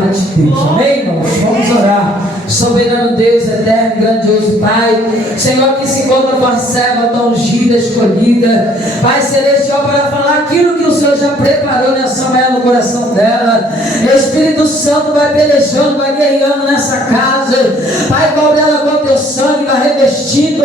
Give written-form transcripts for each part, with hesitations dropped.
de Deus, amém, irmãos? Vamos orar. Soberano Deus, eterno, grandioso Pai, Senhor, que se encontra com a serva tão ungida, escolhida, Pai celestial, para falar aquilo que o Senhor já preparou nessa manhã no coração dela. Espírito Santo vai pelejando, vai guerreando nessa casa, Pai, cobre ela com teu sangue, vai revestindo,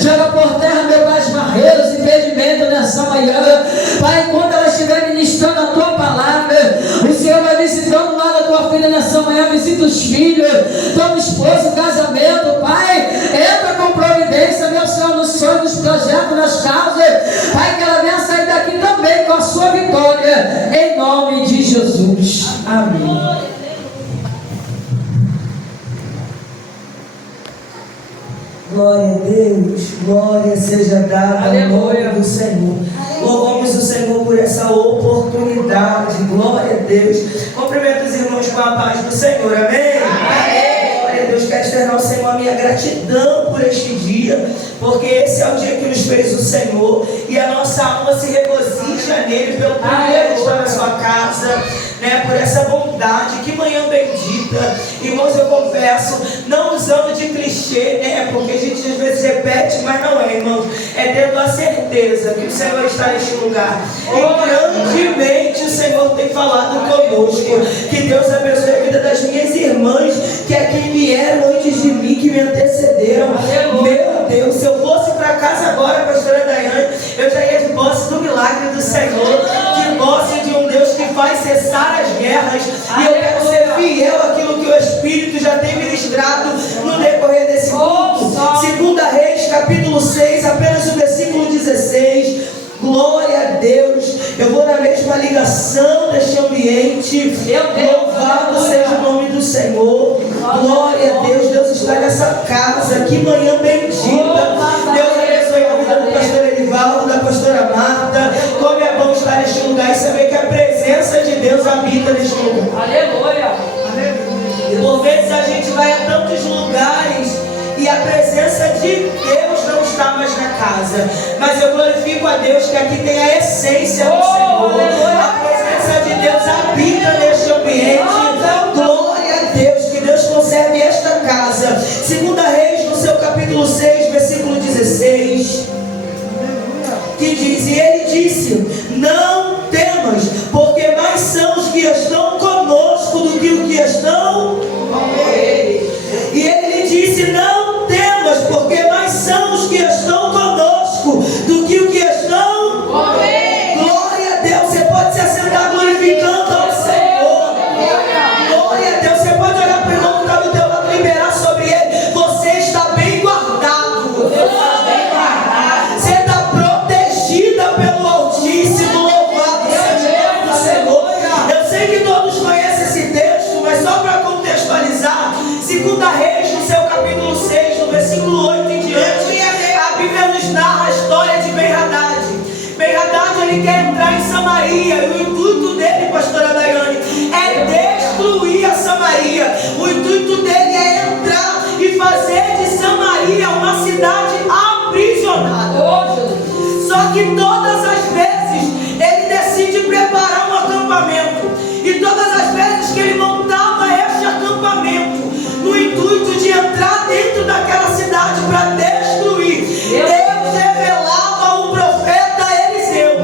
joga por terra, meu Pai, as barreiras e impedimentos nessa manhã, Pai, enquanto ela estiver ministrando a tua palavra, o Senhor vai visitando lá da tua filha nessa manhã, visita os filhos, toma esposo, casamento, Pai, entra com providência, meu Senhor, nos sonhos, nos projetos, nas causas, Pai, que ela venha sair daqui também com a sua vitória, em nome de Jesus, amém. Glória a Deus, glória seja dada ao nome do Senhor. Louvamos o Senhor por essa oportunidade, glória a Deus. Cumprimento os irmãos com a paz do Senhor, amém? Amém. Glória a Deus, quero externar ao Senhor a minha gratidão por este dia, porque esse é o dia que nos fez o Senhor, e a nossa alma se regozija nele pelo privilégio de estar na sua casa, né, por essa bondade, que manhã bendita. Irmãos, eu confesso, não usando de clichê, né, porque a gente às vezes repete, mas não é, irmãos, é tendo a certeza que o Senhor está neste lugar, e grandemente o Senhor tem falado conosco. Que Deus abençoe a vida das minhas irmãs, que aqui vieram antes de mim, que me antecederam. Meu Deus, se eu fosse para casa agora, pastora Daiane, eu já ia de posse do milagre do Senhor, de posse de um Deus que faz cessar as guerras, e eu quero ser fiel àquilo que o Espírito já tem ministrado no decorrer desse culto. 2 Reis, capítulo 6, apenas o versículo 16. Glória a Deus. Eu vou na mesma ligação deste ambiente. Louvado seja o nome do Senhor. Glória a Deus. Deus está nessa casa. Que manhã bendita. Deus abençoe a vida do pastor Elivaldo, da pastora Marta. Como é bom estar neste lugar e saber que a presença de Deus habita neste lugar. Aleluia. Por vezes a gente vai a tantos lugares e a presença de Deus não está mais na casa, mas eu glorifico a Deus que aqui tem a essência do Senhor. A presença de Deus habita neste ambiente. Glória a Deus, que Deus conserve esta casa. 2 Reis, no seu capítulo 6, versículo 16, que diz: e ele disse: não temas, porque mais são os que estão conosco do que os que estão com ele. E ele lhe disse: não temas, porque mais são os que estão conosco do que os que estão com ele. Glória a Deus. Você pode se assentar glorificando ao Senhor. Glória a Deus. Você pode olhar para o irmão que está do teu lado, liberar sobre ele. Você está bem guardado. Você está protegida pelo Altíssimo. Louvado seja o nome do Senhor. Eu sei que todos conhecem esse texto, mas só para contextualizar, 2 Reis, no seu capítulo 6, no versículo 8 em diante, a Bíblia nos narra a história de Ben-Hadad. Ben-Hadad, ele quer entrar em Samaria, e o intuito dele, pastora Daiane, é destruir a Samaria. O intuito dele é entrar e fazer de Samaria uma cidade aprisionada. Só que todas as vezes ele decide preparar um acampamento, e todas as vezes que ele montava este acampamento no intuito de entrar dentro daquela cidade para destruir, Deus revelava o profeta Eliseu.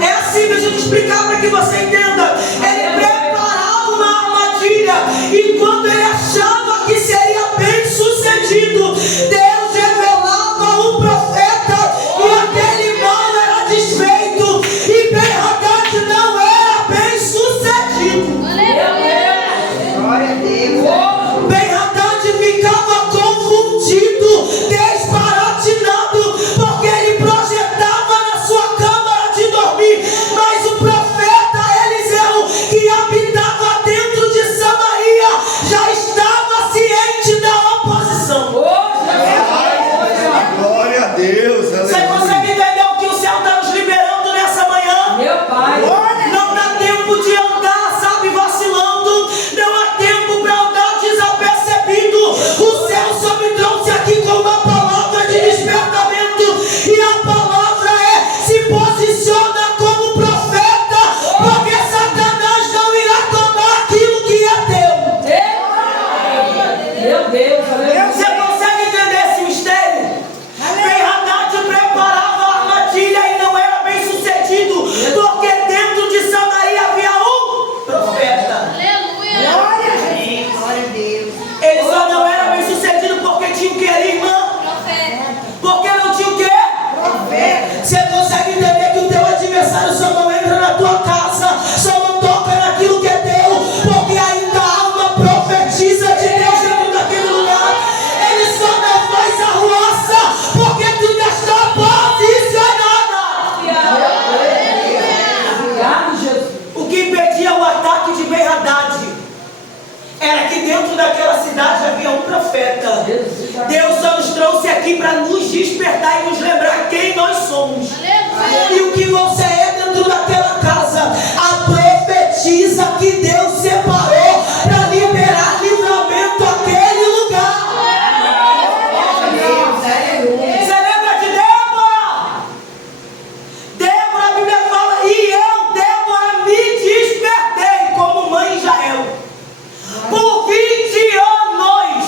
É assim, deixa eu te explicar para que você dentro daquela cidade havia um profeta. Deus só nos trouxe aqui para nos despertar e nos lembrar quem nós somos. E o que você é dentro daquela casa. A profetiza que Deus separou para liberar livramento àquele lugar. Você lembra de Débora? Débora, a Bíblia fala, e eu, Débora, me despertei como mãe Israel. Por 20 anos,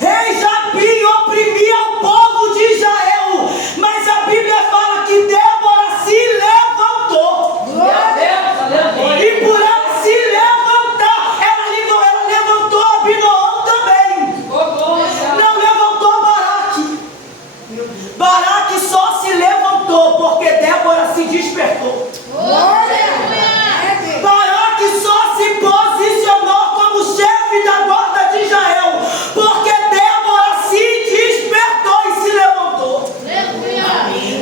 rei Jabim oprimia o povo de Israel. Mas a Bíblia fala que Débora se levantou. E por ela se levantar, ela levantou Abinoam também. Não levantou Baraque. Baraque só se levantou porque Débora se despertou. Baraque só se posicionou como chefe da guarda de Israel porque Débora se despertou e se levantou.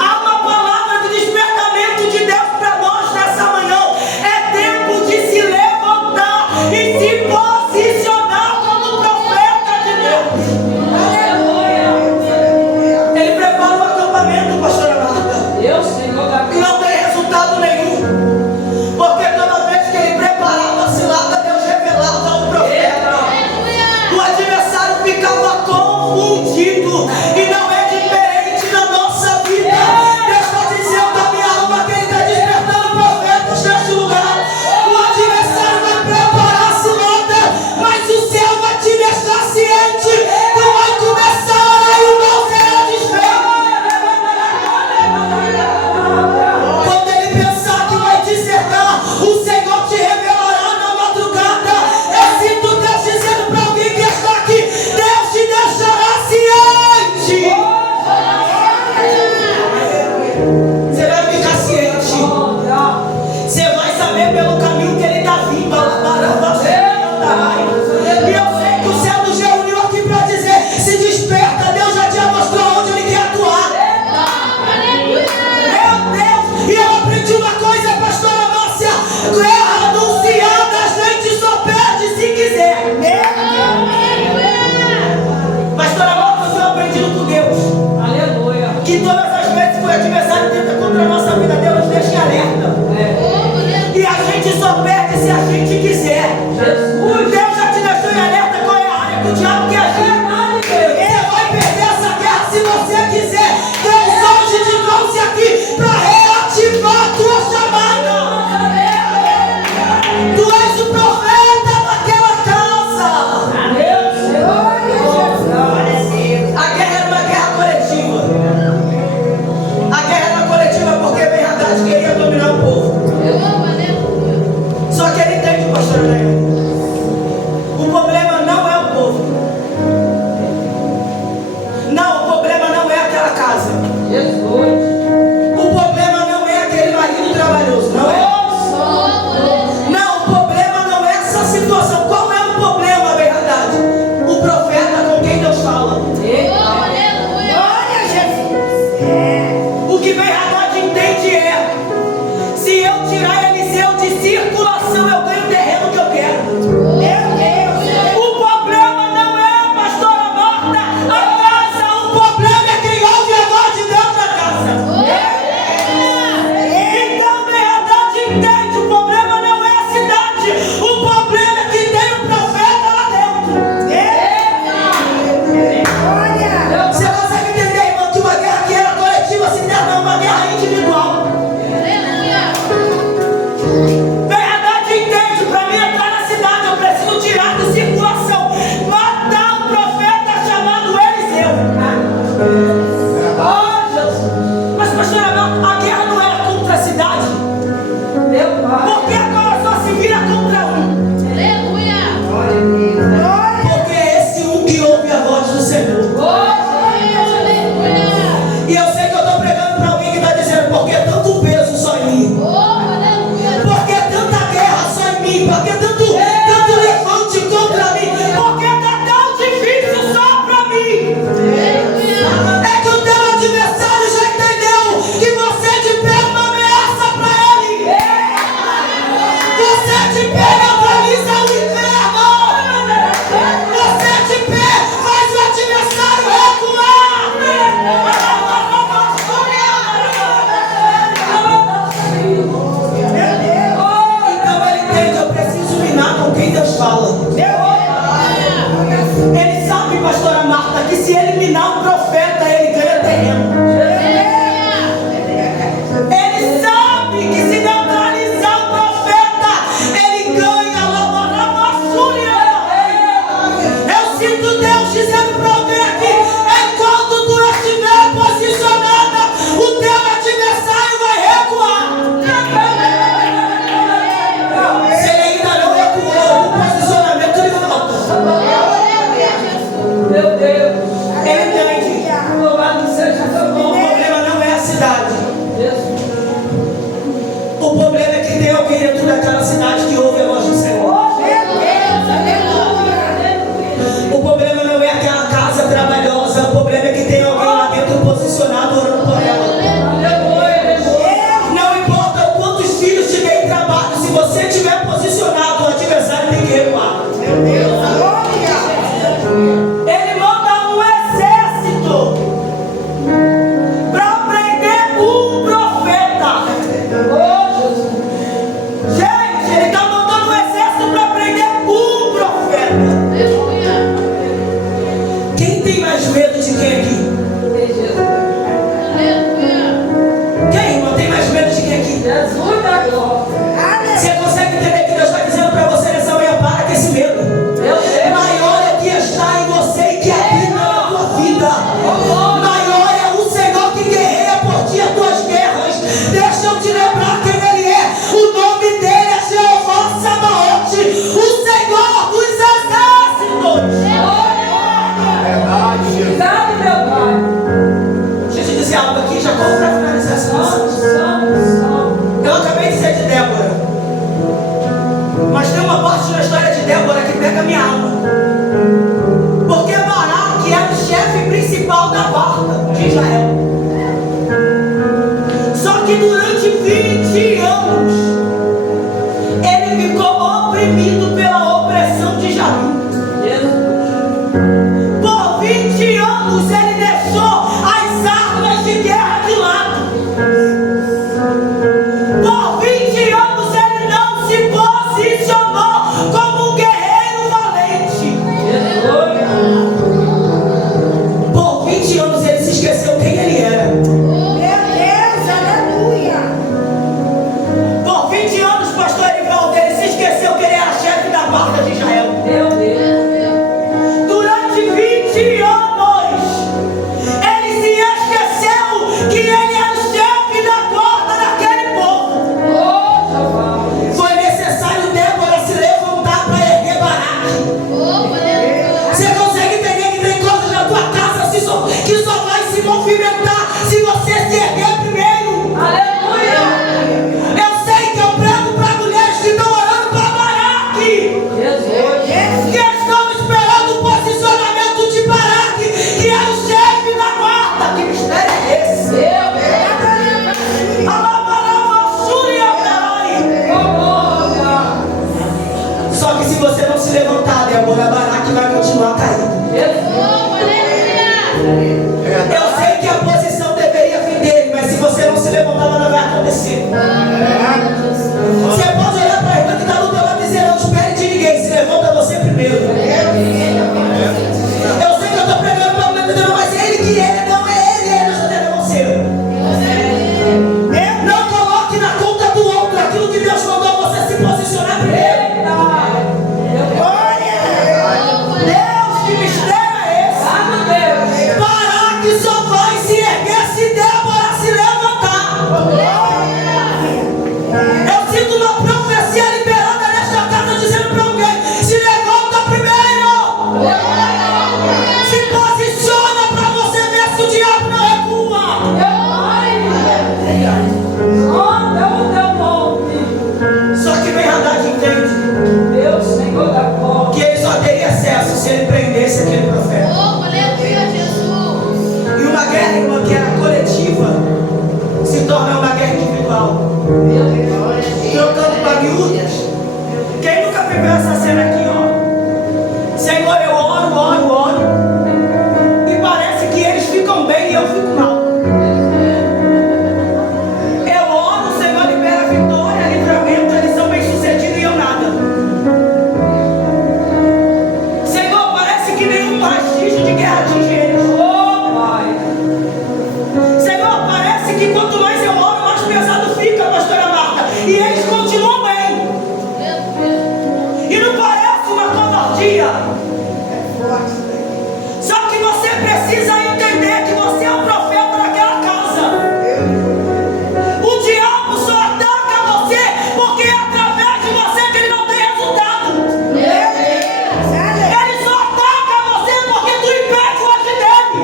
Há uma palavra de despertamento de Deus para nós nessa manhã. É tempo de se levantar e se posicionar como profeta de Deus. Ele prepara o acampamento, pastora Marta. E não tem resultado nenhum. Porque toda vez que ele preparava a cilada, Deus revelava ao profeta. O adversário ficava confundido. E não é diferente na nossa vida. Deus está dizendo à minha alma que Ele está despertando profetas neste lugar. O adversário vai preparar a cilada, mas o céu vai te deixar ciente. Tu vai começar a orar e o mal será desfeito. Quando ele pensar que vai te cercar, o Senhor te revelará na madrugada. Eu sinto Deus dizendo para alguém que está aqui: Deus te deixará ciente. Você vai ficar ciente. Você vai saber pelo caminho que ele está vindo. E eu sei que o céu nos reuniu aqui para dizer: se desperta, Deus já te mostrou onde ele quer atuar. Meu Deus, e eu aprendi uma coisa, pastora Márcia: guerra anunciada a gente só perde se quiser. Pastora Márcia, eu aprendi com Deus que todas as vezes que o adversário tenta contra a nossa vida, Deus nos deixa em alerta. E a gente só perde se a gente quiser. Deus já te deixou em alerta qual é a área que o diabo quer agir. Ele vai perder essa guerra se você quiser. Deus hoje te trouxe aqui para reativar a tua chamada. Tu és o profeta daquela casa. A guerra era uma guerra coletiva. A guerra era coletiva porque Ben Hadad queria dominar o povo. Só que ele entende, pastor Léo, minha alma. Porque Baraque era o chefe principal da guarda de Israel. Só que durante 20 anos ele ficou oprimido pela opressão de Jair. Por 20 anos ele deixou as armas de guerra de lado. Por 20 anos ele não se posicionou como um guerreiro valente. Por 20 anos ele se esqueceu quem ele era. Meu Deus, aleluia. Por 20 anos, pastor Erivaldo, ele se esqueceu que ele era chefe da guarda de Israel. Meu Deus. Durante 20 anos, ele se esqueceu que ele era o chefe da guarda daquele povo. Foi necessário Débora se levantar para erguer Baraque. Você consegue entender que tem coisas na tua casa que só vai se movimentar se você se erguer primeiro? Aleluia. Eu sei que eu prego para mulheres que estão orando para Baraque, Jesus. que estão esperando o posicionamento de Baraque, que é o chefe da guarda. Que mistério é esse? Só que se você não se levantar, Débora, Baraque vai continuar caído. Eu sei que a posição deveria vir dele, mas se você não se levantar, nada vai acontecer. Você pode olhar para a irmã que está do teu lado e dizer: não espere de ninguém, se levanta você primeiro. Eu sei que eu estou pregando para mulher, mas é ele que é, não é ele está dentro de você. Não coloque na conta do outro aquilo que Deus mandou você se posicionar primeiro. Deus, que mistério é esse? Baraque só vai se erguer se Débora se levantar. Eu sinto uma profecia liberada nesta casa dizendo para alguém: se levanta primeiro. Se posiciona para você ver se o diabo não recua. Só que bem Haddad entende Deus, Senhor da glória. que ele só teria acesso se ele prendesse aquele profeta. E uma guerra, irmã, que era coletiva se torna uma guerra individual. Trocando para miúdas. Quem nunca viveu essa cena aqui, ó? Senhor, eu oro. E parece que eles ficam bem e eu fico mal. Eu oro, o Senhor libera vitória, livramento, eles são bem sucedidos e eu nada. Senhor, parece que nenhum rastígio de guerra atinge eles. Senhor, parece que quanto mais eu oro, mais pesado fica, pastora Marta. E eles continuam bem. E não parece uma covardia. Só que você precisa entender que você é o profeta daquela casa. O diabo só ataca você porque é através de você que ele não tem resultado. Ele só ataca você porque tu impede o agir dele.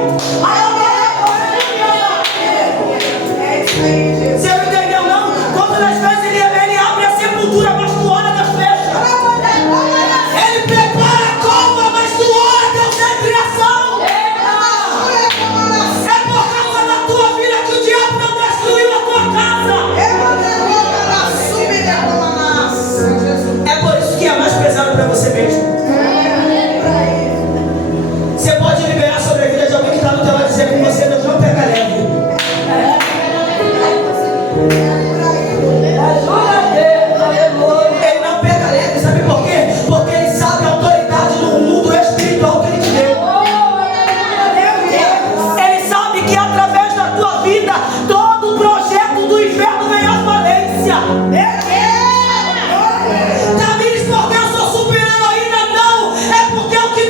Você não entendeu, não? Quantas das vezes ele abre a sepultura, mas tu ora, Deus fecha. Ele prepara a cova, mas tu ora, Deus dá criação. É por causa da tua vida que o diabo não destruiu a tua casa. É por isso que é mais pesado para você mesmo. Você pode liberar sobre a vida de alguém que está no teu lado e dizer com você: Deus não pega leve. Ele não pega leve, sabe por quê? Porque ele sabe a autoridade do mundo espiritual que ele te deu. Ele sabe que através da tua vida, todo o projeto do inferno vem à falência. Tamires, porque eu sou super heroína? Não, é porque o que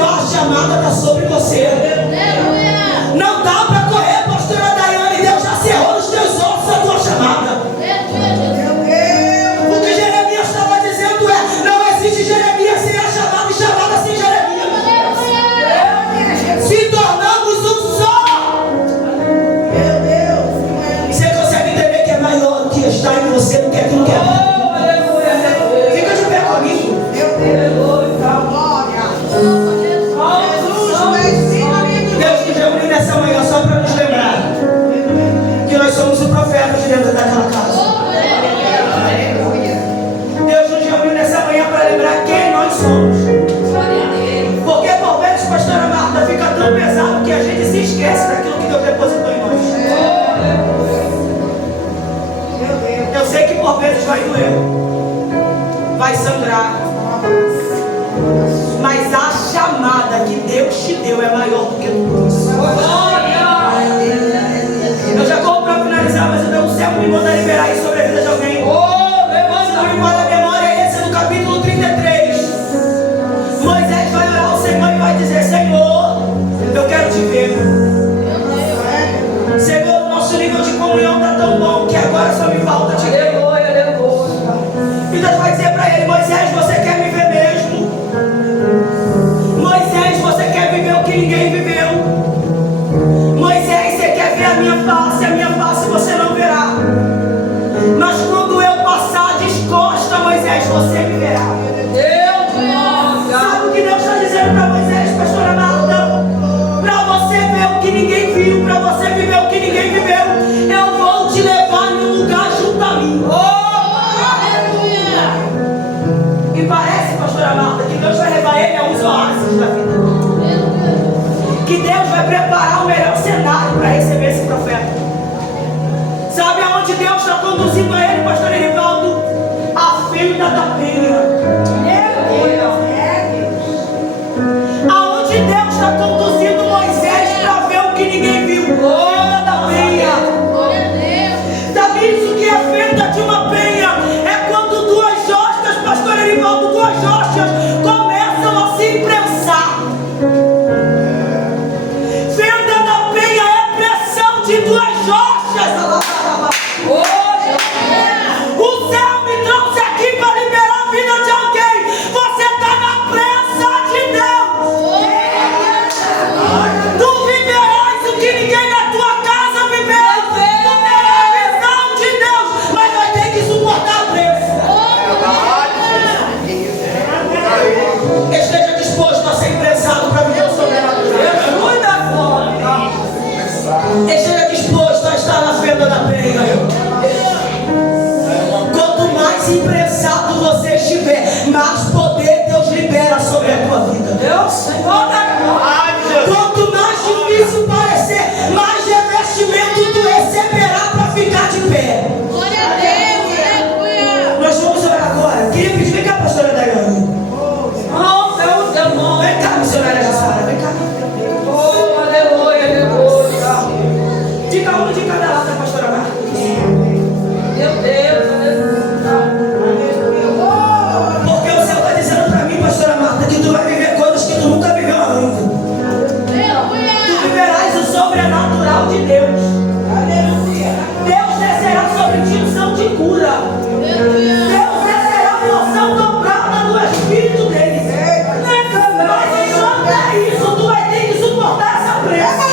ativar a chamada está sobre você. Não dá para correr, pastora Daiane. Deus já cerrou nos teus ossos a tua chamada. O que Jeremias estava dizendo é: não existe Jeremias sem a chamada e chamada sem Jeremias. Se tornamos um só. Você consegue entender que é maior o que está em você do que aquilo que é? Fica de pé comigo. Deus nos reuniu nessa manhã só para nos lembrar que nós somos o profeta de dentro daquela casa. Deus nos reuniu nessa manhã para lembrar quem nós somos. Porque por vezes, pastora Marta, fica tão pesado que a gente se esquece daquilo que Deus depositou em nós. Eu sei que por vezes vai doer, vai sangrar, mas a chamada que Deus te deu é maior do que tudo isso. Eu já corro para finalizar, mas o céu me manda liberar isso sobre a vida de alguém. Se não me falha a memória, esse é no capítulo 33. Moisés vai orar ao Senhor e vai dizer: Senhor, eu quero te ver. Senhor, o nosso nível de comunhão está tão bom que agora só me falta te ver. E Deus vai dizer para ele: Moisés, você quer me ver mesmo? Moisés, você quer viver o que ninguém viveu? Moisés, você quer ver a minha face você não verá. Mas quando eu passar descosta, Moisés, você me verá. Sabe o que Deus está dizendo para Moisés, pastora Marta? Para você ver o que ninguém viu, para você viver o que ninguém viveu, eu vou te levar em um lugar junto a mim. E parece, pastora Marta, que Deus vai levar ele a uns oásis da vida. Que Deus vai preparar o melhor cenário para receber esse profeta. Sabe aonde Deus está conduzindo a ele, pastor Erivaldo? A fenda da penha. Aonde Deus está conduzindo Moisés para ver o que ninguém viu? Fenda da penha. Sabe isso que é fenda de uma penha? É quando duas hostas, pastor Erivaldo, duas hostas começam a se imprensar. Fenda da penha é pressão de duas hostas. O céu me trouxe aqui para liberar a vida de alguém. Você está na pressa de Deus. Tu viverás o que ninguém na tua casa viveu. Tu terás a visão de Deus, mas vai ter que suportar a pressa. Esteja disposto a ser imprensado para viver o sobrenatural. Esteja disposto a estar na fenda da penha. Quanto mais imprensado você estiver, mais poder Deus libera sobre a tua vida. Quanto mais difícil parecer, mais revestimento tu receberá para ficar de pé. Nós vamos orar agora. Queria pedir, vem cá, pastora Daiane. Vem cá, missionária Jassara, vem cá. Fica uma de cada lado, pastora Marta. Porque o céu está dizendo para mim, pastora Marta, que tu vai viver coisas que tu nunca viveu ainda. Tu viverás o sobrenatural de Deus. Deus descerá sobre ti unção de cura. Deus descerá a porção dobrada do Espírito dele. Mas enquanto é isso, tu vai ter que suportar essa pressa.